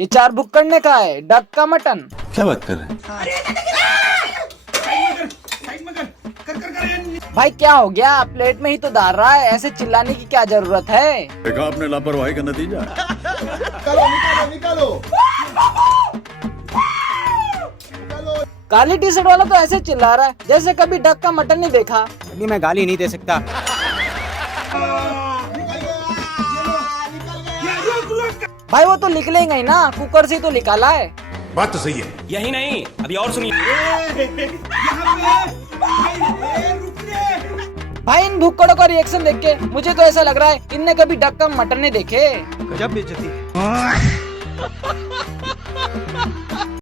ये 4 बुक करने का है, डक का मटन। क्या बात कर रहे हैं? भाई क्या हो गया, प्लेट में ही तो डाल रहा है, ऐसे चिल्लाने की क्या जरूरत है? देखा आपने लापरवाही का नतीजा। निकालो। काली टी शर्ट वाला तो ऐसे चिल्ला रहा है जैसे कभी डक का मटन नहीं देखा। अभी मैं गाली नहीं दे सकता। भाई वो तो निकलेंगे ही ना, कुकर से तो निकाला है। बात तो सही है। यही नहीं, अभी और सुनिए। भाई इन भुक्कड़ों का रिएक्शन देख के मुझे तो ऐसा लग रहा है इनने कभी डक का मटन नहीं देखे। गजब बेइज्जती है।